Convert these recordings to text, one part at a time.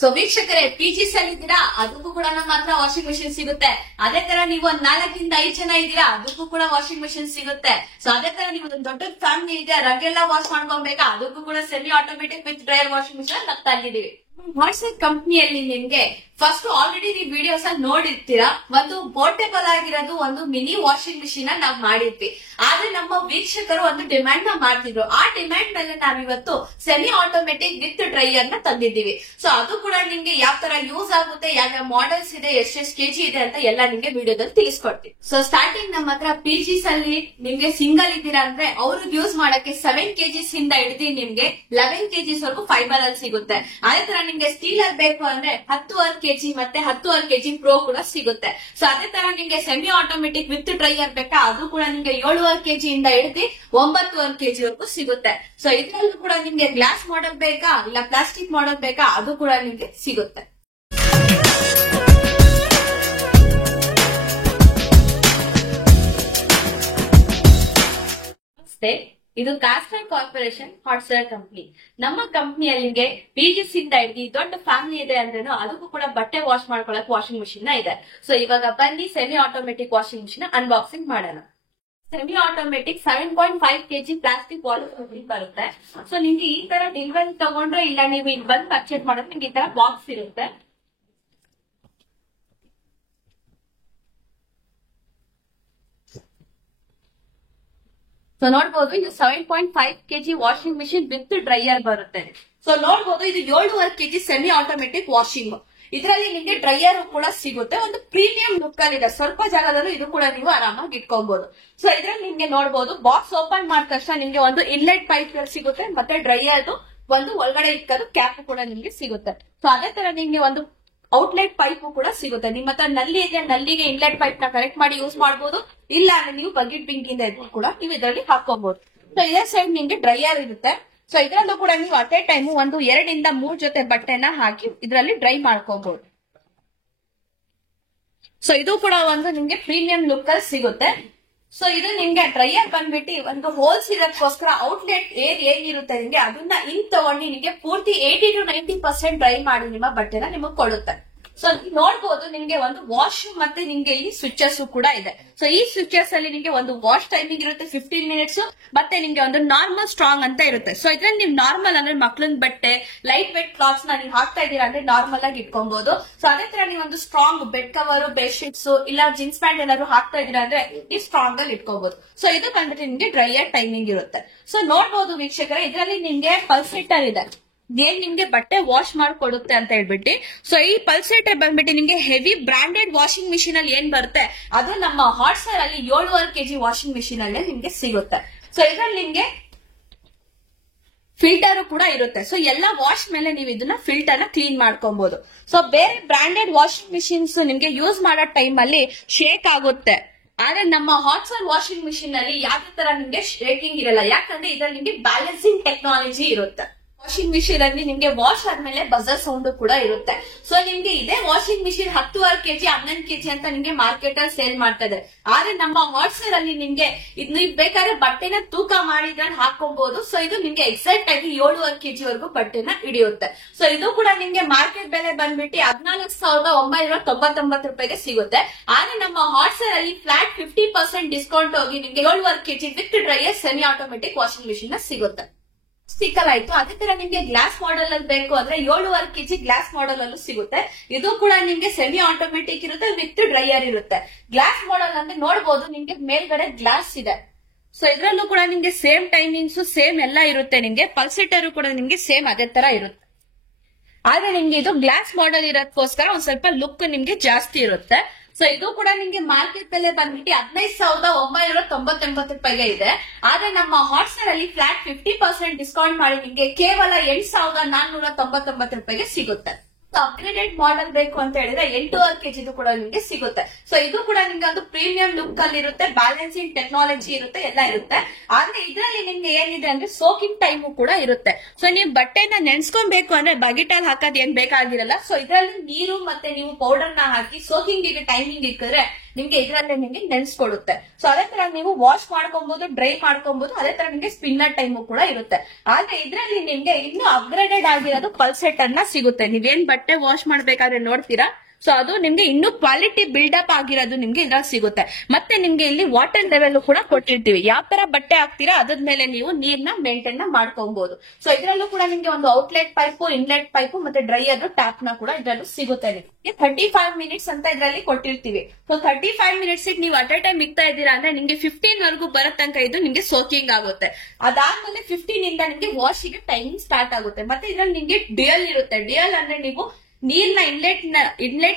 So ವೀಕ್ಷಕರೇ, ಪಿಜಿಸ್ ಅಲ್ಲಿ ಇದ್ದೀರಾ, ಅದಕ್ಕೂ ಕೂಡ ನಮ್ಮ ಹತ್ರ ವಾಷಿಂಗ್ ಮಿಷಿನ್ ಸಿಗುತ್ತೆ. ಅದೇ ತರ ನೀವು ಒಂದ್ 4 ಇಂದ 5 ಜನ ಇದೀರಾ, ಅದಕ್ಕೂ ಕೂಡ ವಾಷಿಂಗ್ ಮಿಷಿನ್ ಸಿಗುತ್ತೆ. ಸೊ ಅದೇ ತರ ನೀವು ಒಂದು ದೊಡ್ಡ ಫ್ಯಾಮಿಲಿ ಇದೆ, ರಗ್ಗೆಲ್ಲ ವಾಶ್ ಮಾಡ್ಕೊಬೇಕಾ, ಅದಕ್ಕೂ ಕೂಡ semi automatic with dryer washing machine ನಾವು ತಂದಿದೀವಿ. ವಾಟ್ಸ್ಆಪ್ ಕಂಪ್ನಿಯಲ್ಲಿ ನಿಮ್ಗೆ ಫಸ್ಟ್ ಆಲ್ರೆಡಿ ನೀವು ವಿಡಿಯೋಸ್ ಅಲ್ಲಿ ನೋಡಿರ್ತೀರಾ, ಒಂದು ಪೋರ್ಟೇಬಲ್ ಆಗಿರೋದು ಒಂದು ಮಿನಿ ವಾಷಿಂಗ್ ಮಿಷಿನ್ ನಾವು ಮಾಡಿದ್ವಿ. ಆದ್ರೆ ನಮ್ಮ ವೀಕ್ಷಕರು ಒಂದು ಡಿಮ್ಯಾಂಡ್ ನ ಮಾಡ್ತಿದ್ರು. ಆ ಡಿಮ್ಯಾಂಡ್ ಮೇಲೆ ನಾವಿವತ್ತು ಸೆಮಿ ಆಟೋಮೆಟಿಕ್ ವಿತ್ ಡ್ರೈಯರ್ ನ ತಂದಿದ್ದೀವಿ. ಸೊ ಅದು ಕೂಡ ನಿಮ್ಗೆ ಯಾವ ತರ ಯೂಸ್ ಆಗುತ್ತೆ, ಯಾವ ಮಾಡೆಲ್ಸ್ ಇದೆ, ಎಷ್ಟೆಷ್ಟು ಕೆಜಿ ಇದೆ ಅಂತ ಎಲ್ಲ ನಿಮ್ಗೆ ವಿಡಿಯೋದಲ್ಲಿ ತಿಳಿಸ್ಕೊಡ್ತೀವಿ. ಸೊ ಸ್ಟಾರ್ಟಿಂಗ್ ನಮ್ಮ ಹತ್ರ ಪಿಜಿಸ್ ಅಲ್ಲಿ ನಿಮ್ಗೆ ಸಿಂಗಲ್ ಇದ್ದೀರಾ ಅಂದ್ರೆ ಅವ್ರಿಗೆ ಯೂಸ್ ಮಾಡಕ್ಕೆ 7 kgs ಇಂದ ಹಿಡಿದು ನಿಮ್ಗೆ 11 kgs ವರೆಗೂ ಫೈಬರ್ ಅಲ್ಲಿ ಸಿಗುತ್ತೆ. ಅದೇ ತರ ನಿಮ್ಗೆ ಸ್ಟೀಲ್ ಅಲ್ಲಿ ಬೇಕು ಅಂದ್ರೆ 10 kg ಮತ್ತೆ 10 kg ಪ್ರೋ ಕೂಡ ಸಿಗುತ್ತೆ. ಸೊ ಅದೇ ತರ ನಿಮ್ಗೆ ಸೆಮಿ ಆಟೋಮೆಟಿಕ್ ವಿತ್ ಡ್ರೈಯರ್ ಬೇಕಾ, ಅದು ಕೂಡ ನಿಮ್ಗೆ 7 kg ಇಂದ ಹಿಡಿದು 9 kg ವರೆಗೂ ಸಿಗುತ್ತೆ. ಸೊ ಇದ್ರಲ್ಲೂ ಕೂಡ ನಿಮ್ಗೆ ಗ್ಲಾಸ್ ಮಾಡೆಲ್ ಬೇಕಾ ಇಲ್ಲ ಪ್ಲಾಸ್ಟಿಕ್ ಮಾಡೆಲ್ ಬೇಕಾ, ಅದು ಕೂಡ ನಿಮ್ಗೆ ಸಿಗುತ್ತೆ. ಇದು ಕಾಸ್ಟರ್ ಕಾರ್ಪೊರೇಷನ್ ಹಾಟ್ಸ್ಟಾರ್ ಕಂಪ್ನಿ. ನಮ್ಮ ಕಂಪ್ನಿಯಲ್ಲಿ ಪಿಜಿಸ್ ಇಂದ ಹಿಡಿದು ದೊಡ್ಡ ಫ್ಯಾಮಿಲಿ ಇದೆ ಅಂದ್ರೇನು ಅದಕ್ಕೂ ಕೂಡ ಬಟ್ಟೆ ವಾಶ್ ಮಾಡ್ಕೊಳಕ್ ವಾಷಿಂಗ್ ಮಿಷಿನ್ ಇದೆ. ಸೊ ಇವಾಗ ಬನ್ನಿ semi automatic washing machine unboxing ಮಾಡೋಣ. Semi automatic 7.5 kg plastic water ಬರುತ್ತೆ. ಸೊ ನಿಮ್ಗೆ ಈ ತರ ಡೆಲಿವರಿ ತಗೊಂಡ್ರೆ ಇಲ್ಲ ನೀವು ಇಲ್ಲಿ ಬಂದು ಪರ್ಚೇಸ್ ಮಾಡೋದು ನಿಮ್ಗೆ ಈ ತರ ಬಾಕ್ಸ್ ಇರುತ್ತೆ. ಸೊ ನೋಡ್ಬೋದು, ಇದು 7.5 kg washing machine with dryer ಬರುತ್ತೆ. ಸೊ ನೋಡ್ಬೋದು, ಇದು 7.5 kg ಸೆಮಿ ಆಟೋಮೆಟಿಕ್ ವಾಷಿಂಗ್. ಇದರಲ್ಲಿ ನಿಮ್ಗೆ ಡ್ರೈಯರ್ ಕೂಡ ಸಿಗುತ್ತೆ. ಒಂದು ಪ್ರೀಮಿಯಂ ಲುಕ್ ಅಲ್ಲಿ ಇದೆ, ಸ್ವಲ್ಪ ಜಾಗದಲ್ಲೂ ಇದು ಕೂಡ ನೀವು ಆರಾಮಾಗಿ ಇಟ್ಕೊಬಹುದು. ಸೊ ಇದ್ರಲ್ಲಿ ನಿಮ್ಗೆ ನೋಡ್ಬೋದು, ಬಾಕ್ಸ್ ಓಪನ್ ಮಾಡಿದ ತಕ್ಷಣ ನಿಮ್ಗೆ ಒಂದು ಇನ್ಲೆಟ್ ಪೈಪ್ ಸಿಗುತ್ತೆ, ಮತ್ತೆ ಡ್ರೈಯರ್ ಒಂದು ಒಳಗಡೆ ಇಕ್ಕದು ಕ್ಯಾಪ್ ಕೂಡ ನಿಮ್ಗೆ ಸಿಗುತ್ತೆ. ಸೊ ಅದೇ ತರ ನಿಮ್ಗೆ ಒಂದು ಔಟ್ಲೆಟ್ ಪೈಪ್ ಕೂಡ ಸಿಗುತ್ತೆ. ನಿಮ್ಮ ಹತ್ರ ನಲ್ಲಿ ಇದೆ, ನಲ್ಲಿಗೆ ಇನ್ಲೆಟ್ ಪೈಪ್ ನ ಕನೆಕ್ಟ್ ಮಾಡಿ ಯೂಸ್ ಮಾಡಬಹುದು. ಇಲ್ಲ ಅಂದ್ರೆ ನೀವು ಬಕೆಟ್ ಬಿಂಕಿಂದ ಇದ್ದು ಕೂಡ ನೀವು ಇದರಲ್ಲಿ ಹಾಕೋಬಹುದು. ಸೊ ಇದೇ ಸೈಡ್ ನಿಮ್ಗೆ ಡ್ರೈಯರ್ ಇರುತ್ತೆ. ಸೊ ಇದರಲ್ಲೂ ಕೂಡ ನೀವು ಅಟ್ ಎ ಟೈಮ್ ಒಂದು 2 ಇಂದ 3 ಜೊತೆ ಬಟ್ಟೆನ ಹಾಕಿ ಇದರಲ್ಲಿ ಡ್ರೈ ಮಾಡ್ಕೋಬಹುದು. ಸೊ ಇದು ಕೂಡ ಒಂದು ನಿಮ್ಗೆ ಪ್ರೀಮಿಯಂ ಲುಕ್ ಅಲ್ಲಿ ಸಿಗುತ್ತೆ. ಸೊ ಇದು ನಿಮ್ಗೆ ಡ್ರೈಯರ್ ಬಂದ್ಬಿಟ್ಟು ಒಂದು ಹೋಲ್ಸ್ ಇರೋದಕ್ಕೋಸ್ಕರ ಔಟ್ಲೆಟ್ ಏನಿರುತ್ತೆ ನಿಮ್ಗೆ ಅದನ್ನ ಹಿಂಗ್ ತಗೊಂಡು ನಿಮ್ಗೆ ಪೂರ್ತಿ 80 to 90% ಡ್ರೈ ಮಾಡಿ ನಿಮ್ಮ ಬಟ್ಟೆನ ನಿಮಗೆ ಕೊಡುತ್ತೆ. ಸೊ ನೋಡ್ಬೋದು, ನಿಮ್ಗೆ ಒಂದು ವಾಶ್ ಮತ್ತೆ ನಿಮ್ಗೆ ಇಲ್ಲಿ ಸ್ವಿಚಸ್ ಕೂಡ ಇದೆ. ಸೊ ಈ ಸ್ವಿಚಸ್ ಅಲ್ಲಿ ನಿಮ್ಗೆ ಒಂದು ವಾಶ್ ಟೈಮಿಂಗ್ ಇರುತ್ತೆ 15 ಮಿನಿಟ್ಸ್, ಮತ್ತೆ ನಿಮ್ಗೆ ಒಂದು ನಾರ್ಮಲ್ ಸ್ಟ್ರಾಂಗ್ ಅಂತ ಇರುತ್ತೆ. ಸೊ ಇದ್ರಲ್ಲಿ ನೀವು ನಾರ್ಮಲ್ ಅಂದ್ರೆ ಮಕ್ಳಿನ ಬಟ್ಟೆ, ಲೈಟ್ ವೇಟ್ ಕ್ಲಾತ್ಸ್ ನ ನೀವು ಹಾಕ್ತಾ ಇದೀರಾ ಅಂದ್ರೆ ನಾರ್ಮಲ್ ಆಗಿ ಇಟ್ಕೊಬಹುದು. ಸೊ ಅದೇ ತರ ನೀವು ಒಂದು strong bed cover, bed sheets ಇಲ್ಲ ಜೀನ್ಸ್ ಪ್ಯಾಂಟ್ ಏನಾದ್ರು ಹಾಕ್ತಾ ಇದೀರಾ ಅಂದ್ರೆ ನೀವು ಸ್ಟ್ರಾಂಗ್ ಆಗಿ ಇಟ್ಕೋಬಹುದು. ಸೊ ಇದು ಬಂದ್ಬಿಟ್ಟು ನಿಮ್ಗೆ ಡ್ರೈಯರ್ ಟೈಮಿಂಗ್ ಇರುತ್ತೆ. ಸೊ ನೋಡ್ಬೋದು ವೀಕ್ಷಕರೇ, ಇದರಲ್ಲಿ ನಿಮ್ಗೆ ಪಲ್ಸೇಟರ್ ಇದೆ, ಏನ್ ನಿಮ್ಗೆ ಬಟ್ಟೆ ವಾಶ್ ಮಾಡ್ಕೊಡುತ್ತೆ ಅಂತ ಹೇಳ್ಬಿಟ್ಟು. ಸೊ ಈ ಪಲ್ಸೇಟರ್ ಬಂದ್ಬಿಟ್ಟು ನಿಮ್ಗೆ ಹೆವಿ ಬ್ರಾಂಡೆಡ್ ವಾಷಿಂಗ್ ಮಿಷಿನ್ ಅಲ್ಲಿ ಏನ್ ಬರುತ್ತೆ ಅದು ನಮ್ಮ ಹಾಟ್ಸ್ಟಾರ್ ಅಲ್ಲಿ 7.5 kg ವಾಷಿಂಗ್ ಮಿಷಿನ್ ಅಲ್ಲಿ ನಿಮ್ಗೆ ಸಿಗುತ್ತೆ. ಸೊ ಇದ್ರಲ್ಲಿ ನಿಮ್ಗೆ ಫಿಲ್ಟರ್ ಕೂಡ ಇರುತ್ತೆ. ಸೊ ಎಲ್ಲಾ ವಾಶ್ ಮೇಲೆ ನೀವು ಇದನ್ನ ಫಿಲ್ಟರ್ ನ ಕ್ಲೀನ್ ಮಾಡ್ಕೊಬಹುದು. ಸೊ ಬೇರೆ ಬ್ರಾಂಡೆಡ್ ವಾಷಿಂಗ್ ಮಿಷಿನ್ಸ್ ನಿಮ್ಗೆ ಯೂಸ್ ಮಾಡೋ ಟೈಮ್ ಅಲ್ಲಿ ಶೇಕ್ ಆಗುತ್ತೆ. ಆದ್ರೆ ನಮ್ಮ ಹಾಟ್ಸ್ಟಾರ್ ವಾಷಿಂಗ್ ಮಿಷಿನ್ ಅಲ್ಲಿ ಯಾವ್ದೇ ತರ ನಿಮ್ಗೆ ಶೇಕಿಂಗ್ ಇರಲ್ಲ, ಯಾಕಂದ್ರೆ ಇದ್ರಲ್ಲಿ ನಿಮ್ಗೆ ಬ್ಯಾಲೆನ್ಸಿಂಗ್ ಟೆಕ್ನಾಲಜಿ ಇರುತ್ತೆ. ವಾಷಿಂಗ್ ಮಿಷಿನ್ ಅಲ್ಲಿ ನಿಮ್ಗೆ ವಾಶ್ ಆದ್ಮೇಲೆ ಬಜರ್ ಸೌಂಡ್ ಕೂಡ ಇರುತ್ತೆ. ಸೊ ನಿಮ್ಗೆ ಇದೇ ವಾಷಿಂಗ್ ಮಿಷಿನ್ 10.5 kg 11 kg ಅಂತ ನಿಮ್ಗೆ ಮಾರ್ಕೆಟ್ ಅಲ್ಲಿ ಸೇಲ್ ಮಾಡ್ತಾ ಇದೆ. ಆದ್ರೆ ನಮ್ಮ ಹಾಟ್ಸ್ಟಾರ್ ಅಲ್ಲಿ ನಿಮ್ಗೆ ಇದು ನೀವು ಬೇಕಾದ್ರೆ ಬಟ್ಟೆನ ತೂಕ ಮಾಡಿದ್ರೆ ಹಾಕೊಬಹುದು. ಸೊ ಇದು ನಿಮ್ಗೆ ಎಕ್ಸಾಕ್ಟ್ ಆಗಿ 7.5 kg ವರೆಗೂ ಬಟ್ಟೆನ ಹಿಡಿಯುತ್ತೆ. ಸೊ ಇದು ಕೂಡ ನಿಮ್ಗೆ ಮಾರ್ಕೆಟ್ ಬೆಲೆ ಬಂದ್ಬಿಟ್ಟು 14,999 ರೂಪಾಯಿಗೆ ಸಿಗುತ್ತೆ. ಆದ್ರೆ ನಮ್ಮ ಹಾಟ್ಸ್ಟಾರ್ ಅಲ್ಲಿ ಫ್ಲಾಟ್ 50% ಡಿಸ್ಕೌಂಟ್ ಹೋಗಿ ನಿಮ್ಗೆ 7.5 kg with dryer semi automatic washing machine ಸಿಗುತ್ತೆ. ಸ್ಟಿಕಲ್ ಆಯ್ತು. ಅದೇ ತರ ನಿಮ್ಗೆ ಗ್ಲಾಸ್ ಮಾಡೆಲ್ ಅಲ್ಲಿ ಬೇಕು ಅಂದ್ರೆ 7.5 kg ಗ್ಲಾಸ್ ಮಾಡೆಲ್ ಅಲ್ಲೂ ಸಿಗುತ್ತೆ. ಇದು ಕೂಡ ನಿಮ್ಗೆ ಸೆಮಿ ಆಟೋಮೆಟಿಕ್ ಇರುತ್ತೆ, ವಿತ್ ಡ್ರೈಯರ್ ಇರುತ್ತೆ. ಗ್ಲಾಸ್ ಮಾಡೆಲ್ ಅಂದ್ರೆ ನೋಡಬಹುದು, ನಿಮ್ಗೆ ಮೇಲ್ಗಡೆ ಗ್ಲಾಸ್ ಇದೆ. ಸೊ ಇದ್ರಲ್ಲೂ ಕೂಡ ನಿಮ್ಗೆ ಸೇಮ್ ಟೈಮಿಂಗ್ಸ್ ಸೇಮ್ ಎಲ್ಲ ಇರುತ್ತೆ. ನಿಮ್ಗೆ ಪಲ್ಸೇಟರ್ ಕೂಡ ನಿಮ್ಗೆ ಸೇಮ್ ಅದೇ ತರ ಇರುತ್ತೆ. ಆದ್ರೆ ನಿಮ್ಗೆ ಇದು ಗ್ಲಾಸ್ ಮಾಡೆಲ್ ಇರೋದಕ್ಕೋಸ್ಕರ ಒಂದ್ ಸ್ವಲ್ಪ ಲುಕ್ ನಿಮ್ಗೆ ಜಾಸ್ತಿ ಇರುತ್ತೆ. ಸೊ ಇದು ಕೂಡ ನಿಮ್ಗೆ ಮಾರ್ಕೆಟ್ ಬೆಲೆ ಬಂದ್ಬಿಟ್ಟು 15,999 ರೂಪಾಯಿಗೆ ಇದೆ. ಆದ್ರೆ ನಮ್ಮ ಹಾಟ್ಸ್ಟಾರ್ ಅಲ್ಲಿ ಫ್ಲಾಟ್ 50% ಡಿಸ್ಕೌಂಟ್ ಮಾಡಿ ನಿಮ್ಗೆ ಕೇವಲ 8,499 ರೂಪಾಯಿಗೆ ಸಿಗುತ್ತೆ. ಅಪ್ಗ್ರೇಡೆಡ್ ಮಾಡೆಲ್ ಬೇಕು ಅಂತ ಹೇಳಿದ್ರೆ 8.5 kg ಕೂಡ ನಿಮ್ಗೆ ಸಿಗುತ್ತೆ. ಸೊ ಇದು ಕೂಡ ನಿಮ್ಗೆ ಒಂದು ಪ್ರೀಮಿಯಂ ಲುಕ್ ಅಲ್ಲಿ ಇರುತ್ತೆ, ಬ್ಯಾಲೆನ್ಸಿಂಗ್ ಟೆಕ್ನಾಲಜಿ ಇರುತ್ತೆ, ಎಲ್ಲ ಇರುತ್ತೆ. ಆದ್ರೆ ಇದರಲ್ಲಿ ನಿಮ್ಗೆ ಏನಿದೆ ಅಂದ್ರೆ ಸೋಕಿಂಗ್ ಟೈಮ್ ಕೂಡ ಇರುತ್ತೆ. ಸೊ ನೀವು ಬಟ್ಟೆನ ನೆನ್ಸ್ಕೊಬೇಕು ಅಂದ್ರೆ ಬಕೆಟ್ ಅಲ್ಲಿ ಹಾಕೋದ್ ಏನ್ ಬೇಕಾಗಿರಲ್ಲ. ಸೊ ಇದರಲ್ಲಿ ನೀರು ಮತ್ತೆ ನೀವು ಪೌಡರ್ ನ ಹಾಕಿ ಸೋಕಿಂಗ್ ಟೈಮಿಂಗ್ ಇಕ್ಕಿದ್ರೆ ನಿಮ್ಗೆ ಇದ್ರಲ್ಲೇ ನಿಮ್ಗೆ ನೆನ್ಸ್ಕೊಡುತ್ತೆ. ಸೊ ಅದೇ ತರ ನೀವು ವಾಶ್ ಮಾಡ್ಕೊಬಹುದು, ಡ್ರೈ ಮಾಡ್ಕೊಬಹುದು, ಅದೇ ತರ ನಿಮ್ಗೆ ಸ್ಪಿನ್ನರ್ ಟೈಮು ಕೂಡ ಇರುತ್ತೆ. ಆದ್ರೆ ಇದ್ರಲ್ಲಿ ನಿಮ್ಗೆ ಇನ್ನು ಅಪ್ಗ್ರೇಡೆಡ್ ಆಗಿರೋದು ಪಲ್ಸೆಟ್ ಅನ್ನ ಸಿಗುತ್ತೆ. ನೀವೇನ್ ಬಟ್ಟೆ ವಾಶ್ ಮಾಡ್ಬೇಕಾದ್ರೆ ನೋಡ್ತೀರಾ, ಸೊ ಅದು ನಿಮ್ಗೆ ಇನ್ನು ಕ್ವಾಲಿಟಿ ಬಿಲ್ಡಪ್ ಆಗಿರೋದು ನಿಮ್ಗೆ ಇದ್ರಲ್ಲಿ ಸಿಗುತ್ತೆ. ಮತ್ತೆ ನಿಮ್ಗೆ ಇಲ್ಲಿ ವಾಟರ್ ಲೆವೆಲ್ ಕೂಡ ಕೊಟ್ಟಿರ್ತೀವಿ. ಯಾವ ತರ ಬಟ್ಟೆ ಹಾಕ್ತೀರಾ ಅದ್ರ ಮೇಲೆ ನೀವು ನೀರ್ನ ಮೇಂಟೈನ್ ಮಾಡ್ಕೊಬಹುದು. ಸೊ ಇದ್ರಲ್ಲೂ ಕೂಡ ನಿಮ್ಗೆ ಒಂದು ಔಟ್ಲೆಟ್ ಪೈಪು, ಇನ್ಲೆಟ್ ಪೈಪು ಮತ್ತೆ ಡ್ರೈಯರ್ ಟ್ಯಾಪ್ ನ ಕೂಡ ಇದ್ರಲ್ಲೂ ಸಿಗುತ್ತೆ. ನಿಮ್ಗೆ 35 ಮಿನಿಟ್ಸ್ ಅಂತ ಇದ್ರಲ್ಲಿ ಕೊಟ್ಟಿರ್ತೀವಿ. ಸೊ 35 ಮಿನಿಟ್ಸ್ ನೀವು ಅಟ್ ಎ ಟೈಮ್ ಇಕ್ತಾ ಇದ್ದೀರಾ ಅಂದ್ರೆ ನಿಮ್ಗೆ 15 ವರೆಗೂ ಬರೋ ತನಕ ಇದು ನಿಮ್ಗೆ ಸೋಕಿಂಗ್ ಆಗುತ್ತೆ. ಅದಾದ್ಮೇಲೆ 15 ಇಂದ ನಿಮ್ಗೆ ವಾಶಿಗೆ ಟೈಮಿಂಗ್ ಸ್ಟಾರ್ಟ್ ಆಗುತ್ತೆ. ಮತ್ತೆ ಇದ್ರಲ್ಲಿ ನಿಮ್ಗೆ ಡಿಯಲ್ ಇರುತ್ತೆ. ಡಿಯಲ್ ಅಂದ್ರೆ ನೀವು ನೀರ್ನ ಇನ್ಲೆಟ್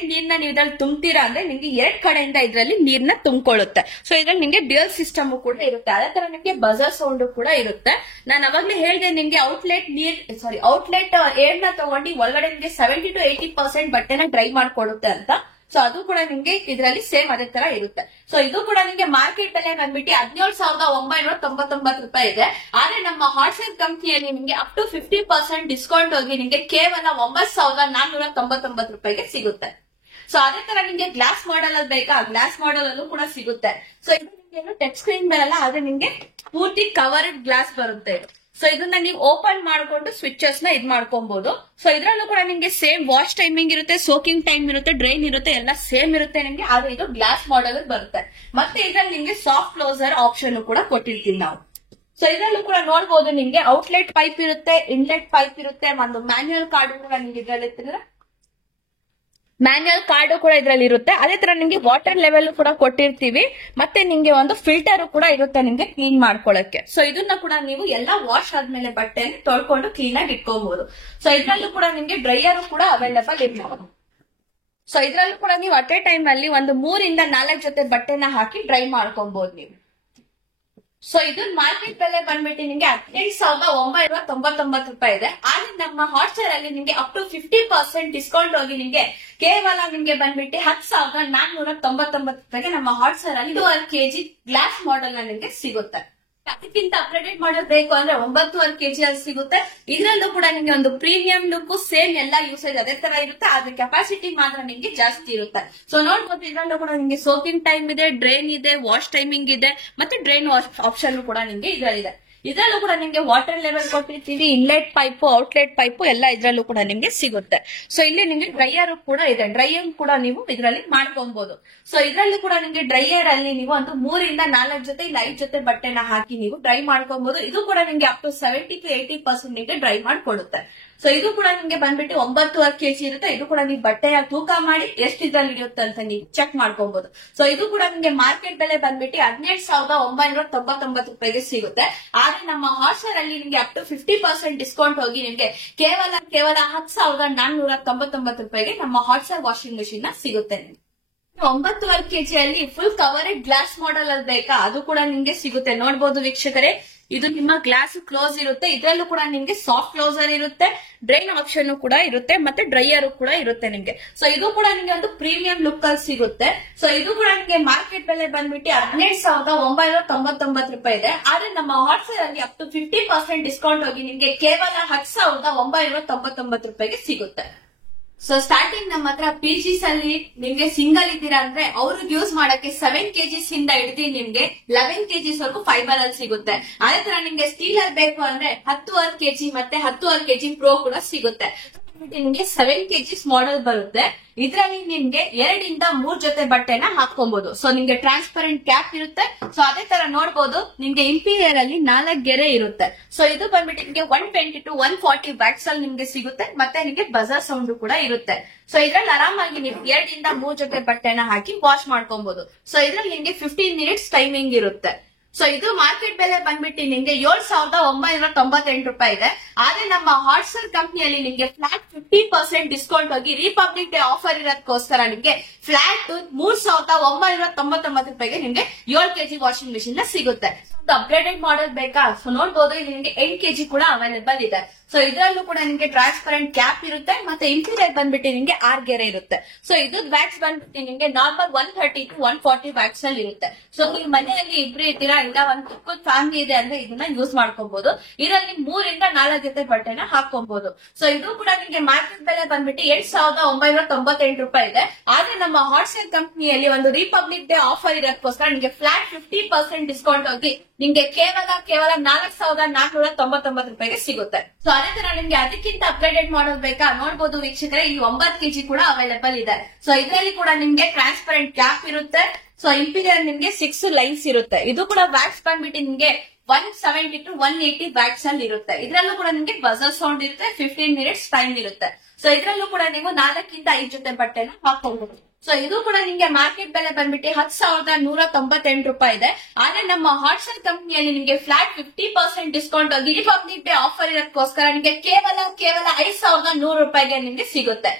ನೀರ್ನ ನೀವು ಇದ್ರಲ್ಲಿ ತುಂಬ್ತೀರಾ ಅಂದ್ರೆ ನಿಮ್ಗೆ 2 ಕಡೆಯಿಂದ ಇದ್ರಲ್ಲಿ ನೀರ್ನ ತುಂಬಿಕೊಳ್ಳುತ್ತೆ. ಸೊ ಇದ್ರಲ್ಲಿ ನಿಮ್ಗೆ ಡ್ಯೂಯಲ್ ಸಿಸ್ಟಮ್ ಕೂಡ ಇರುತ್ತೆ. ಅದೇ ತರ ನಿಮ್ಗೆ ಬಜರ್ ಸೌಂಡ್ ಕೂಡ ಇರುತ್ತೆ. ನಾನು ಅವಾಗ್ಲೇ ಹೇಳಿದೆ ನಿಮ್ಗೆ ಔಟ್ಲೆಟ್ ಏರ್ ನ ತಗೊಂಡು ಒಳಗಡೆ ನಿಮ್ಗೆ 70 to 80% ಬಟ್ಟೆನ ಡ್ರೈ ಮಾಡ್ಕೊಡುತ್ತೆ ಅಂತ. ಸೊ ಅದು ಕೂಡ ನಿಮ್ಗೆ ಇದರಲ್ಲಿ ಸೇಮ್ ಅದೇ ತರ ಇರುತ್ತೆ. ಸೊ ಇದು ಕೂಡ ನಿಮ್ಗೆ ಮಾರ್ಕೆಟ್ ಅಲ್ಲೇ ಬಂದ್ಬಿಟ್ಟು 17,999 ರೂಪಾಯಿ ಇದೆ. ಆದ್ರೆ ನಮ್ಮ ಹಾಟ್ಸೆಲ್ ಕಂಪ್ನಿಯಲ್ಲಿ ನಿಮ್ಗೆ ಅಪ್ ಟು 50% ಡಿಸ್ಕೌಂಟ್ ಹೋಗಿ ನಿಮ್ಗೆ ಕೇವಲ 9,499 ರೂಪಾಯಿಗೆ ಸಿಗುತ್ತೆ. ಸೊ ಅದೇ ತರ ನಿಮ್ಗೆ ಗ್ಲಾಸ್ ಮಾಡೆಲ್ ಅಲ್ಲಿ ಬೇಕಾ, ಗ್ಲಾಸ್ ಮಾಡೆಲ್ ಅಲ್ಲೂ ಕೂಡ ಸಿಗುತ್ತೆ. ಸೊ ಇದು ನಿಮ್ಗೆ ಟಚ್ ಸ್ಕ್ರೀನ್ ಬರಲ್ಲ, ಆದ್ರೆ ನಿಮ್ಗೆ ಪೂರ್ತಿ ಕವರ್ಡ್ ಗ್ಲಾಸ್ ಬರುತ್ತೆ. ಸೊ ಇದನ್ನ ನೀವು ಓಪನ್ ಮಾಡ್ಕೊಂಡು ಸ್ವಿಚಸ್ ನ ಇದ್ ಮಾಡ್ಕೊಬಹುದು. ಸೊ ಇದ್ರಲ್ಲೂ ಕೂಡ ನಿಮ್ಗೆ ಸೇಮ್ ವಾಶ್ ಟೈಮಿಂಗ್ ಇರುತ್ತೆ, ಸೋಕಿಂಗ್ ಟೈಮ್ ಇರುತ್ತೆ, ಡ್ರೈನ್ ಇರುತ್ತೆ, ಎಲ್ಲ ಸೇಮ್ ಇರುತ್ತೆ ನಿಮ್ಗೆ. ಆದ್ರೆ ಇದು ಗ್ಲಾಸ್ ಮಾಡೆಲ್ ಬರುತ್ತೆ. ಮತ್ತೆ ಇದ್ರಲ್ಲಿ ನಿಮ್ಗೆ ಸಾಫ್ಟ್ ಕ್ಲೋಸರ್ ಆಪ್ಷನ್ ಕೂಡ ಕೊಟ್ಟಿರ್ತೀವಿ ನಾವು. ಸೊ ಇದ್ರಲ್ಲೂ ಕೂಡ ನೋಡಬಹುದು ನಿಮ್ಗೆ ಔಟ್ಲೆಟ್ ಪೈಪ್ ಇರುತ್ತೆ, ಇನ್ಲೆಟ್ ಪೈಪ್ ಇರುತ್ತೆ, ಒಂದು ಮ್ಯಾನ್ಯುಯಲ್ ಕಾರ್ಡ್ ಕೂಡ ನಿಮ್ಗೆ ಇದ್ರಲ್ಲಿ ಮ್ಯಾನ್ಯುಯಲ್ ಕಾರ್ಡ್ ಕೂಡ ಇದ್ರಲ್ಲಿ ಇರುತ್ತೆ. ಅದೇ ತರ ನಿಮ್ಗೆ ವಾಟರ್ ಲೆವೆಲ್ ಕೂಡ ಕೊಟ್ಟಿರ್ತೀವಿ. ಮತ್ತೆ ನಿಮ್ಗೆ ಒಂದು ಫಿಲ್ಟರ್ ಕೂಡ ಇರುತ್ತೆ ನಿಮ್ಗೆ ಕ್ಲೀನ್ ಮಾಡ್ಕೊಳ್ಳಕ್ಕೆ. ಸೊ ಇದನ್ನ ಕೂಡ ನೀವು ಎಲ್ಲ ವಾಶ್ ಆದ್ಮೇಲೆ ಬಟ್ಟೆನ ತೊಳ್ಕೊಂಡು ಕ್ಲೀನ್ ಆಗಿ ಇಟ್ಕೋಬಹುದು. ಸೊ ಇದ್ರಲ್ಲೂ ಕೂಡ ನಿಮ್ಗೆ ಡ್ರೈಯರ್ ಕೂಡ ಅವೈಲೇಬಲ್ ಇರ್ಬೋದು. ಸೊ ಇದ್ರಲ್ಲೂ ಕೂಡ ನೀವು ಅಟ್ ಎ ಟೈಮ್ ಅಲ್ಲಿ ಒಂದು 3 ಇಂದ 4 ಜೊತೆ ಬಟ್ಟೆನ ಹಾಕಿ ಡ್ರೈ ಮಾಡ್ಕೊಬಹುದು ನೀವು. ಸೊ ಇದು ಮಾರ್ಕೆಟ್ ಬೆಲೆ ಬಂದ್ಬಿಟ್ಟು ನಿಮ್ಗೆ 18,999 ರೂಪಾಯಿ ಇದೆ. ಆದ್ರೆ ನಮ್ಮ ಹಾಟ್ಸ್ಟಾರ್ ಅಲ್ಲಿ ನಿಮ್ಗೆ ಅಪ್ ಟು 50% ಡಿಸ್ಕೌಂಟ್ ಹೋಗಿ ನಿಮ್ಗೆ ಕೇವಲ ನಿಮ್ಗೆ ಬಂದ್ಬಿಟ್ಟು 10,499 ರೂಪಾಯಿಗೆ ನಮ್ಮ ಹಾಟ್ಸ್ಟಾರ್ ಅಲ್ಲಿ 2.5 kg ಗ್ಲಾಸ್ ಮಾಡೆಲ್ ನಿಮ್ಗೆ ಸಿಗುತ್ತೆ. ಅದಕ್ಕಿಂತ ಅಪ್ಗ್ರೇಡೆಡ್ ಮಾಡಲ್ ಬೇಕು ಅಂದ್ರೆ 9.5 kg ಅಲ್ಲಿ ಸಿಗುತ್ತೆ. ಇದ್ರಲ್ಲೂ ಕೂಡ ನಿಮ್ಗೆ ಒಂದು ಪ್ರೀಮಿಯಂ ಲುಕ್, ಸೇಮ್ ಎಲ್ಲ ಯೂಸೇಜ್ ಅದೇ ತರ ಇರುತ್ತೆ. ಆದ್ರೆ ಕೆಪಾಸಿಟಿ ಮಾತ್ರ ನಿಮ್ಗೆ ಜಾಸ್ತಿ ಇರುತ್ತೆ. ಸೊ ನೋಡ್ಬೋದು ಇದ್ರಲ್ಲೂ ಕೂಡ ನಿಮ್ಗೆ ಸೋಕಿಂಗ್ ಟೈಮ್ ಇದೆ, ಡ್ರೈನ್ ಇದೆ, ವಾಶ್ ಟೈಮಿಂಗ್ ಇದೆ, ಮತ್ತೆ ಡ್ರೈನ್ ವಾಶ್ ಆಪ್ಷನ್ ಕೂಡ ನಿಮ್ಗೆ ಇದರಲ್ಲಿದೆ. ಇದ್ರಲ್ಲೂ ಕೂಡ ನಿಮ್ಗೆ ವಾಟರ್ ಲೆವೆಲ್ ಕೊಟ್ಟಿರ್ತೀವಿ, ಇನ್ಲೆಟ್ ಪೈಪು, ಔಟ್ಲೆಟ್ ಪೈಪು ಎಲ್ಲ ಇದ್ರಲ್ಲೂ ಕೂಡ ನಿಮ್ಗೆ ಸಿಗುತ್ತೆ. ಸೊ ಇಲ್ಲಿ ನಿಮ್ಗೆ ಡ್ರೈಯರ್ ಕೂಡ ಇದೆ, ಡ್ರೈಯರ್ ಕೂಡ ನೀವು ಇದರಲ್ಲಿ ಮಾಡ್ಕೊಬಹುದು. ಸೊ ಇದ್ರಲ್ಲಿ ಕೂಡ ನಿಮ್ಗೆ ಡ್ರೈಯರ್ ಅಲ್ಲಿ ನೀವು ಒಂದು 3 ಇಂದ 4 ಜೊತೆ ಇಲ್ಲ 5 ಜೊತೆ ಬಟ್ಟೆನ ಹಾಕಿ ನೀವು ಡ್ರೈ ಮಾಡ್ಕೊಬಹುದು. ಇದು ಕೂಡ ನಿಮ್ಗೆ ಅಪ್ ಟು 70 to 80% ನಿಮ್ಗೆ ಡ್ರೈ ಮಾಡ್ಕೊಡುತ್ತೆ. ಸೊ ಇದು ಕೂಡ ನಿಮ್ಗೆ ಬಂದ್ಬಿಟ್ಟು 9.5 kg ಇರುತ್ತೆ. ಇದು ಕೂಡ ನೀವು ಬಟ್ಟೆಯ ತೂಕ ಮಾಡಿ ಎಷ್ಟು ಇದ್ರಲ್ಲಿ ಇರುತ್ತೆ ಅಂತ ನೀವು ಚೆಕ್ ಮಾಡ್ಕೊಬಹುದು. ಸೊ ಇದು ಕೂಡ ನಿಮ್ಗೆ ಮಾರ್ಕೆಟ್ ಬೆಲೆ ಬಂದ್ಬಿಟ್ಟು 18,999 ರೂಪಾಯಿಗೆ ಸಿಗುತ್ತೆ. ಆದ್ರೆ ನಮ್ಮ ಹಾಟ್ಸ್ಟಾರ್ ಅಲ್ಲಿ ನಿಮ್ಗೆ ಅಪ್ ಟು 50% ಡಿಸ್ಕೌಂಟ್ ಹೋಗಿ ನಿಮ್ಗೆ ಕೇವಲ 10,499 ರೂಪಾಯಿಗೆ ನಮ್ಮ ಹಾಟ್ಸ್ಟಾರ್ ವಾಷಿಂಗ್ ಮೆಷಿನ್ ನ ಸಿಗುತ್ತೆ. 9.5 kg ಅಲ್ಲಿ ಫುಲ್ ಕವರ್ಡ್ ಗ್ಲಾಸ್ ಮಾಡೆಲ್ ಅಲ್ಲಿ ಬೇಕಾ, ಅದು ಕೂಡ ನಿಮ್ಗೆ ಸಿಗುತ್ತೆ. ನೋಡಬಹುದು ವೀಕ್ಷಕರೇ, ಇದು ನಿಮ್ಮ ಗ್ಲಾಸ್ ಕ್ಲೋಸ್ ಇರುತ್ತೆ. ಇದ್ರಲ್ಲೂ ಕೂಡ ನಿಮ್ಗೆ ಸಾಫ್ಟ್ ಕ್ಲೋಸರ್ ಇರುತ್ತೆ, ಡ್ರೈನ್ ಆಪ್ಷನ್ ಕೂಡ ಇರುತ್ತೆ, ಮತ್ತೆ ಡ್ರೈಯರ್ ಕೂಡ ಇರುತ್ತೆ ನಿಮ್ಗೆ. ಸೊ ಇದು ಕೂಡ ನಿಮ್ಗೆ ಒಂದು ಪ್ರೀಮಿಯಂ ಲುಕ್ ಅಲ್ಲಿ ಸಿಗುತ್ತೆ. ಸೊ ಇದು ಕೂಡ ನಿಮ್ಗೆ ಮಾರ್ಕೆಟ್ ಬೆಲೆ ಬಂದ್ಬಿಟ್ಟು 18,999 ರೂಪಾಯಿ ಇದೆ. ಆದ್ರೆ ನಮ್ಮ ಹಾಟ್ಸ್ಟಾರ್ ಅಲ್ಲಿ ಅಪ್ ಟು 50% ಡಿಸ್ಕೌಂಟ್ ಹೋಗಿ ನಿಮ್ಗೆ ಕೇವಲ 10,999 ರೂಪಾಯಿಗೆ ಸಿಗುತ್ತೆ. ಸೊ ಸ್ಟಾರ್ಟಿಂಗ್ ನಮ್ಮ ಹತ್ರ PGs ಅಲ್ಲಿ ನಿಮ್ಗೆ ಸಿಂಗಲ್ ಇದ್ದೀರಾ ಅಂದ್ರೆ ಅವ್ರಿಗೆ ಯೂಸ್ ಮಾಡಕ್ಕೆ 7 kgs ಇಂದ ಹಿಡಿದು ನಿಮ್ಗೆ 11 kgs ವರೆಗೂ ಫೈಬರ್ ಅಲ್ಲಿ ಸಿಗುತ್ತೆ. ಅದೇ ತರ ನಿಮ್ಗೆ ಸ್ಟೀಲ್ ಅಲ್ಲಿ ಬೇಕು ಅಂದ್ರೆ 10.5 kg ಮತ್ತೆ 10.5 kg ಪ್ರೋ ಕೂಡ ಸಿಗುತ್ತೆ. ನಿಮ್ಗೆ 7 kgs ಮಾಡೆಲ್ ಬರುತ್ತೆ. ಇದ್ರಲ್ಲಿ ನಿಮ್ಗೆ 2 ಇಂದ 3 ಜೊತೆ ಬಟ್ಟೆನ ಹಾಕೊಬಹುದು. ಸೊ ನಿಮ್ಗೆ ಟ್ರಾನ್ಸ್ಪರೆಂಟ್ ಕ್ಯಾಪ್ ಇರುತ್ತೆ. ಸೊ ಅದೇ ತರ ನೋಡಬಹುದು ನಿಮ್ಗೆ ಇಂಪೀರಿಯರ್ ಅಲ್ಲಿ 4 ಗೆರೆ ಇರುತ್ತೆ. ಸೊ ಇದು ಬಂದ್ಬಿಟ್ಟು ನಿಮ್ಗೆ 120 to 140 ವ್ಯಾಟ್ಸ್ ಅಲ್ಲಿ ನಿಮ್ಗೆ ಸಿಗುತ್ತೆ. ಮತ್ತೆ ನಿಮ್ಗೆ ಬಜರ್ ಸೌಂಡ್ ಕೂಡ ಇರುತ್ತೆ. ಸೊ ಇದ್ರಲ್ಲಿ ಆರಾಮಾಗಿ ನೀವು 2 ಇಂದ 3 ಜೊತೆ ಬಟ್ಟೆನ ಹಾಕಿ ವಾಶ್ ಮಾಡ್ಕೊಬಹುದು. ಸೊ ಇದ್ರಲ್ಲಿ ನಿಮ್ಗೆ 15 ಮಿನಿಟ್ಸ್ ಟೈಮಿಂಗ್ ಇರುತ್ತೆ. ಸೊ ಇದು ಮಾರ್ಕೆಟ್ ಬೆಲೆ ಬಂದ್ಬಿಟ್ಟು ನಿಮ್ಗೆ 7,998 ರೂಪಾಯಿ ಇದೆ. ಆದ್ರೆ ನಮ್ಮ ಹಾಟ್ಸ್ಟಾರ್ ಕಂಪ್ನಿಯಲ್ಲಿ ನಿಮ್ಗೆ ಫ್ಲಾಟ್ 50% ಡಿಸ್ಕೌಂಟ್ ಹೋಗಿ ರಿಪಬ್ಲಿಕ್ ಡೇ ಆಫರ್ ಇರೋದಕ್ಕೋಸ್ಕರ ನಿಮ್ಗೆ ಫ್ಲಾಟ್ 3,999 ರೂಪಾಯಿಗೆ ನಿಮ್ಗೆ 7 kg ವಾಷಿಂಗ್ ಮೆಷಿನ್ ನ ಸಿಗುತ್ತೆ. ಅದಕ್ಕಿಂತ ಅಪ್ಗ್ರೇಡೆಡ್ ಮಾಡೆಲ್ ಬೇಕಾ? ಸೊ ನೋಡ್ಬೋದು ಇಲ್ಲಿ ನಿಮ್ಗೆ 8 kg ಕೂಡ ಅವೈಲೇಬಲ್ ಇದೆ. ಸೊ ಇದರಲ್ಲೂ ಕೂಡ ನಿಮ್ಗೆ ಟ್ರಾನ್ಸ್ಪರೆಂಟ್ ಕ್ಯಾಪ್ ಇರುತ್ತೆ, ಮತ್ತೆ ಇಂಟೀರಿಯರ್ ಬಂದ್ಬಿಟ್ಟು ನಿಮ್ಗೆ 6 ಗೆರೆ ಇರುತ್ತೆ. ಸೊ ಇದು ವ್ಯಾಕ್ಸ್ ಬಂದ್ಬಿಟ್ಟು ನಿಮ್ಗೆ ನಾರ್ಮಲ್ 130 to 140 ವ್ಯಾಕ್ಸ್ ಅಲ್ಲಿ ಇರುತ್ತೆ. ಸೊ ನೀವು ಮನೆಯಲ್ಲಿ ಇಬ್ರು ಇದ್ದೀರಾ, ಇಲ್ಲ ಒಂದು ಚಿಕ್ಕ ಫ್ಯಾಮಿಲಿ ಇದೆ ಅಂದ್ರೆ ಇದನ್ನ ಯೂಸ್ ಮಾಡ್ಕೊಬಹುದು. ಇದರಲ್ಲಿ 3 ರಿಂದ 4 ಜೊತೆ ಬಟ್ಟೆನ ಹಾಕೊಬಹುದು. ಸೊ ಇದು ಕೂಡ ನಿಮ್ಗೆ ಮಾರ್ಕೆಟ್ ಬೆಲೆ ಬಂದ್ಬಿಟ್ಟು 8,998 ರೂಪಾಯಿ ಇದೆ. ಆದ್ರೆ ನಮ್ಮ ಹಾಟ್ಸೇಲ್ ಕಂಪನಿಯಲ್ಲಿ ಒಂದು ರಿಪಬ್ಲಿಕ್ ಡೇ ಆಫರ್ ಇರೋದಕ್ಕೋಸ್ಕರ ನಿಮ್ಗೆ ಫ್ಲಾಟ್ 50% ಡಿಸ್ಕೌಂಟ್ ಹೋಗಿ ನಿಮ್ಗೆ ಕೇವಲ 4,499 ರೂಪಾಯಿಗೆ ಸಿಗುತ್ತೆ. ಸೊ ಅದೇ ತರ ನಿಮ್ಗೆ ಅದಕ್ಕಿಂತ ಅಪ್ಗ್ರೇಡೆಡ್ ಮಾಡಲ್ ಬೇಕಾ? ನೋಡ್ಬೋದು ವೀಕ್ಷಕರೇ, ಇಲ್ಲಿ 9 kg ಕೂಡ ಅವೈಲೇಬಲ್ ಇದೆ. ಸೊ ಇದರಲ್ಲಿ ಕೂಡ ನಿಮ್ಗೆ ಟ್ರಾನ್ಸ್ಪರೆಂಟ್ ಕ್ಯಾಪ್ ಇರುತ್ತೆ. ಸೊ ಇಂಪೀರಿಯರ್ ನಿಮ್ಗೆ 6 ಲೈನ್ಸ್ ಇರುತ್ತೆ. ಇದು ಕೂಡ ವ್ಯಾಕ್ಸ್ ಬಂದ್ಬಿಟ್ಟು ನಿಮ್ಗೆ 170 to 180 ವ್ಯಾಕ್ಸ್ ಅಲ್ಲಿ ಇರುತ್ತೆ. ಇದರಲ್ಲೂ ಕೂಡ ನಿಮ್ಗೆ ಬಜರ್ ಸೌಂಡ್ ಇರುತ್ತೆ, 15 ಮಿನಿಟ್ಸ್ ಟೈಮ್ ಇರುತ್ತೆ. ಸೊ ಇದರಲ್ಲೂ ಕೂಡ ನೀವು 4 ರಿಂದ 5 ಜೊತೆ ಬಟ್ಟೆನ ಹಾಕೋಬಹುದು. ಸೊ ಇದು ಕೂಡ ನಿಮ್ಗೆ ಮಾರ್ಕೆಟ್ ಬೆಲೆ ಬಂದ್ಬಿಟ್ಟು 10,198 ರೂಪಾಯಿ ಇದೆ. ಆದ್ರೆ ನಮ್ಮ ಹಾಟ್ಸೆಲ್ ಕಂಪನಿಯಲ್ಲಿ ನಿಮ್ಗೆ ಫ್ಲಾಟ್ 50% ಡಿಸ್ಕೌಂಟ್ ಆಗಿ ರಿಪಬ್ಲಿಕ್ ಡೇ ಆಫರ್ ಇರೋದಕ್ಕೋಸ್ಕರ ನಿಮ್ಗೆ ಕೇವಲ 5,100 ರೂಪಾಯಿಗೆ ನಿಮ್ಗೆ ಸಿಗುತ್ತೆ.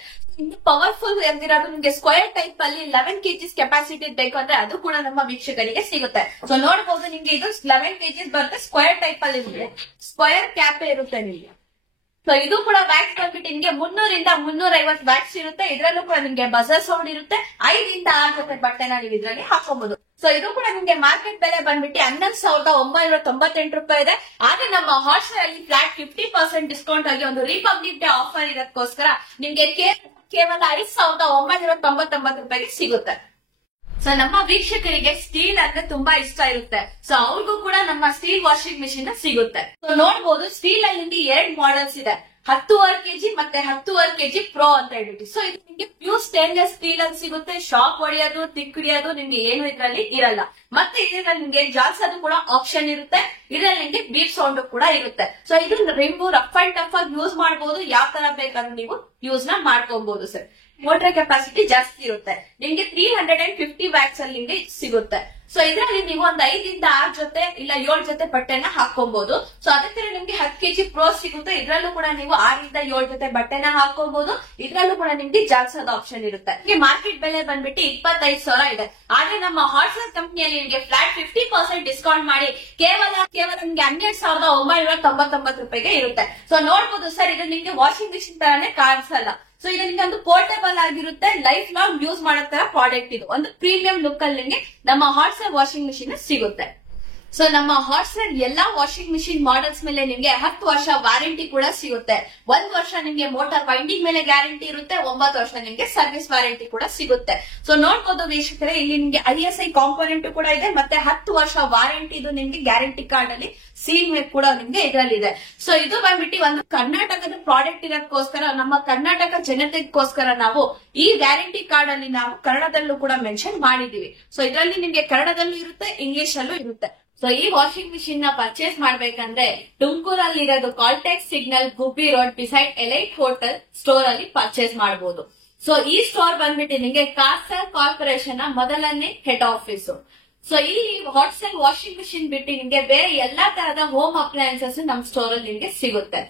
ಪವರ್ಫುಲ್ ಎಂದಿರೋದು ನಿಮ್ಗೆ ಸ್ಕ್ವೇರ್ ಟೈಪ್ ಅಲ್ಲಿ 11 kg ಕೆಪಾಸಿಟಿ ಬೇಕು ಅಂದ್ರೆ ಅದು ಕೂಡ ನಮ್ಮ ವೀಕ್ಷಕರಿಗೆ ಸಿಗುತ್ತೆ. ಸೊ ನೋಡಬಹುದು ನಿಮ್ಗೆ ಇದು 11 kg ಬರುತ್ತೆ, ಸ್ಕ್ವೇರ್ ಟೈಪ್ ಅಲ್ಲಿ ಸ್ಕ್ವೇರ್ ಕ್ಯಾಪ್ ಇರುತ್ತೆ ನಿಮ್ಗೆ. ಸೊ ಇದು ಕೂಡ ವ್ಯಾಕ್ಸ್ ಬಂದ್ಬಿಟ್ಟು ನಿಮ್ಗೆ 300 ರಿಂದ 350 ವ್ಯಾಕ್ಸ್ ಇರುತ್ತೆ. ಇದರಲ್ಲೂ ಕೂಡ ನಿಮ್ಗೆ ಬಜರ್ ಸೌಂಡ್ ಇರುತ್ತೆ. 5 ರಿಂದ 6 ಜೊತೆ ಬಟ್ಟೆನ ನೀವು ಇದರಲ್ಲಿ ಹಾಕೋಬಹುದು. ಸೊ ಇದು ಕೂಡ ನಿಮ್ಗೆ ಮಾರ್ಕೆಟ್ ಬೆಲೆ ಬಂದ್ಬಿಟ್ಟು 11,998 ರೂಪಾಯಿ ಇದೆ. ಆದ್ರೆ ನಮ್ಮ ಹಾಟ್ಸೆಲ್ ಅಲ್ಲಿ ಫ್ಲಾಟ್ 50% ಡಿಸ್ಕೌಂಟ್ ಆಗಿ ಒಂದು ರಿಪಬ್ಲಿಕ್ ಡೇ ಆಫರ್ ಇರೋದಕ್ಕೋಸ್ಕರ ನಿಮ್ಗೆ ಕೇವಲ 5,999 ರೂಪಾಯಿಗೆ ಸಿಗುತ್ತೆ. ಸೊ ನಮ್ಮ ವೀಕ್ಷಕರಿಗೆ ಸ್ಟೀಲ್ ಅಂದ್ರೆ ತುಂಬಾ ಇಷ್ಟ ಇರುತ್ತೆ. ಸೊ ಅವ್ರಿಗೂ ಕೂಡ ನಮ್ಮ ಸ್ಟೀಲ್ ವಾಷಿಂಗ್ ಮಿಷಿನ್ ಸಿಗುತ್ತೆ. ಸೊ ನೋಡಬಹುದು ಸ್ಟೀಲ್ ಅಲ್ಲಿ ನಿಮ್ಗೆ 2 ಮಾಡೆಲ್ಸ್ ಇದೆ, 10.5 kg ಮತ್ತೆ 10.5 kg ಪ್ರೋ ಅಂತ ಹೇಳ್ಬಿಟ್ಟು. ಸೊ ಇದು ನಿಮ್ಗೆ ಪ್ಯೂರ್ ಸ್ಟೇನ್ಲೆಸ್ ಸ್ಟೀಲ್ ಅಲ್ಲಿ ಸಿಗುತ್ತೆ. ಶಾಕ್ ಹೊಡೆಯೋದು, ತಿಕ್ ಹಿಡಿಯೋದು ನಿಮ್ಗೆ ಏನು ಇದ್ರಲ್ಲಿ ಇರಲ್ಲ. ಮತ್ತೆ ಇದರಲ್ಲಿ ನಿಮ್ಗೆ ಜಾಲ್ಸೋದು ಕೂಡ ಆಪ್ಷನ್ ಇರುತ್ತೆ. ಇದರಲ್ಲಿ ನಿಮ್ಗೆ ಬೀಪ್ ಸೌಂಡ್ ಕೂಡ ಇರುತ್ತೆ. ಸೊ ಇದು ರಿಮೂವ್ ರಫ್ ಅಂಡ್ ಟಫ್ ಆಗಿ ಯೂಸ್ ಮಾಡಬಹುದು. ಯಾವ ತರ ಬೇಕಾದ್ರೂ ನೀವು ಯೂಸ್ ನ ಮಾಡ್ಕೊಬಹುದು ಸರ್. ಮೋಟರ್ ಕೆಪಾಸಿಟಿ ಜಾಸ್ತಿ ಇರುತ್ತೆ. ನಿಮ್ಗೆ 350 ವ್ಯಾಕ್ಸ್ ಅಲ್ಲಿ ನಿಮ್ಗೆ ಸಿಗುತ್ತೆ. ಸೊ ಇದರಲ್ಲಿ ನೀವು ಒಂದು 5 ರಿಂದ 6 ಜೊತೆ ಇಲ್ಲ 7 ಜೊತೆ ಬಟ್ಟೆನ ಹಾಕೊಬಹುದು. ಸೊ ಅದಕ್ಕೆ ನಿಮ್ಗೆ 10 kg ಪ್ರೋ ಸಿಗುತ್ತೆ. ಇದರಲ್ಲೂ ಕೂಡ ನೀವು 6 ರಿಂದ 7 ಜೊತೆ ಬಟ್ಟೆನ ಹಾಕೋಬಹುದು. ಇದರಲ್ಲೂ ಕೂಡ ನಿಮ್ಗೆ ಜಾಲ್ಸೋದು ಆಪ್ಷನ್ ಇರುತ್ತೆ. ನಿಮ್ಗೆ ಮಾರ್ಕೆಟ್ ಬೆಲೆ ಬಂದ್ಬಿಟ್ಟು 25,000 ಇದೆ. ಆದ್ರೆ ನಮ್ಮ ಹಾಟ್ಸೆಲ್ ಕಂಪನಿಯಲ್ಲಿ ನಿಮ್ಗೆ ಫ್ಲಾಟ್ 50% ಡಿಸ್ಕೌಂಟ್ ಮಾಡಿ ಕೇವಲ ನಿಮ್ಗೆ 12,999 ರೂಪಾಯಿಗೆ ಇರುತ್ತೆ. ಸೊ ನೋಡ್ಬೋದು ಸರ್, ಇದು ನಿಮ್ಗೆ ವಾಷಿಂಗ್ ಮಿಷಿನ್ ತರಾನೇ ಕಾಣಿಸಲ್ಲ. ಸೊ ಇದು ನಿಮ್ಗೆ ಒಂದು ಪೋರ್ಟೇಬಲ್ ಆಗಿರುತ್ತೆ, ಲೈಫ್ ಲಾಂಗ್ ಯೂಸ್ ಮಾಡೋ ತರ ಪ್ರಾಡಕ್ಟ್ ಇದು. ಒಂದು ಪ್ರೀಮಿಯಂ ಲುಕ್ ಅಲ್ಲಿ ನಿಮ್ಗೆ ನಮ್ಮ ಹಾಟ್ಸೆಲ್ ವಾಷಿಂಗ್ ಮಿಷಿನ್ ಸಿಗುತ್ತೆ. ಸೊ ನಮ್ಮ ಹಾಟ್ಸೆಲ್ ಎಲ್ಲಾ ವಾಷಿಂಗ್ ಮಿಷಿನ್ ಮಾಡೆಲ್ಸ್ ಮೇಲೆ ನಿಮ್ಗೆ 10 ವರ್ಷ ವಾರಂಟಿ ಕೂಡ ಸಿಗುತ್ತೆ. 1 ವರ್ಷ ನಿಮ್ಗೆ ಮೋಟಾರ್ ವೈಂಡಿಂಗ್ ಮೇಲೆ ಗ್ಯಾರಂಟಿ ಇರುತ್ತೆ. 9 ವರ್ಷ ನಿಮ್ಗೆ ಸರ್ವಿಸ್ ವಾರಂಟಿ ಕೂಡ ಸಿಗುತ್ತೆ. ಸೊ ನೋಡ್ಬೋದು ವೀಕ್ಷಕರೇ, ಇಲ್ಲಿ ನಿಮ್ಗೆ ISI ಕಾಂಪೋನೆಂಟ್ ಕೂಡ ಇದೆ. ಮತ್ತೆ 10 ವರ್ಷ ವಾರಂಟಿ ಇದು ನಿಮ್ಗೆ ಗ್ಯಾರಂಟಿ ಕಾರ್ಡ್ ಅಲ್ಲಿ ಸೀಲ್ ಮೇಲೆ ಕೂಡ ನಿಮ್ಗೆ ಇದರಲ್ಲಿ ಇದೆ. ಸೊ ಇದು ಬಂದ್ಬಿಟ್ಟು ಒಂದು ಕರ್ನಾಟಕದ ಪ್ರಾಡಕ್ಟ್ ಇರೋದಕ್ಕೋಸ್ಕರ, ನಮ್ಮ ಕರ್ನಾಟಕ ಜನತೆಗೋಸ್ಕರ ನಾವು ಈ ಗ್ಯಾರಂಟಿ ಕಾರ್ಡ್ ಅಲ್ಲಿ ನಾವು ಕನ್ನಡದಲ್ಲೂ ಕೂಡ ಮೆನ್ಷನ್ ಮಾಡಿದೀವಿ. ಸೊ ಇದರಲ್ಲಿ ನಿಮ್ಗೆ ಕನ್ನಡದಲ್ಲೂ ಇರುತ್ತೆ, ಇಂಗ್ಲಿಷ್ ಅಲ್ಲೂ ಇರುತ್ತೆ. ಸೊ ಈ ವಾಷಿಂಗ್ ಮಿಷಿನ್ ನ ಪರ್ಚೇಸ್ ಮಾಡ್ಬೇಕಂದ್ರೆ ತುಮಕೂರಲ್ಲಿ ಇರೋದು Caltex signal Gubbi road beside elite hotel store ಅಲ್ಲಿ ಪರ್ಚೇಸ್ ಮಾಡಬಹುದು. ಸೊ ಈ ಸ್ಟೋರ್ ಬಂದ್ಬಿಟ್ಟು ನಿಮ್ಗೆ ಕಾಸರ್ ಕಾರ್ಪೊರೇಷನ್ ನ ಮೊದಲನೇ ಹೆಡ್ ಆಫೀಸ್. ಸೊ ಇಲ್ಲಿ ಹಾಟ್ಸೆಲ್ ವಾಷಿಂಗ್ ಮಿಷಿನ್ ಬಿಟ್ಟು ನಿಮ್ಗೆ ಬೇರೆ ಎಲ್ಲಾ ತರಹದ ಹೋಮ್ ಅಪ್ಲಯನ್ಸಸ್ ನಮ್ ಸ್ಟೋರ್ ಅಲ್ಲಿ ನಿಮ್ಗೆ ಸಿಗುತ್ತೆ.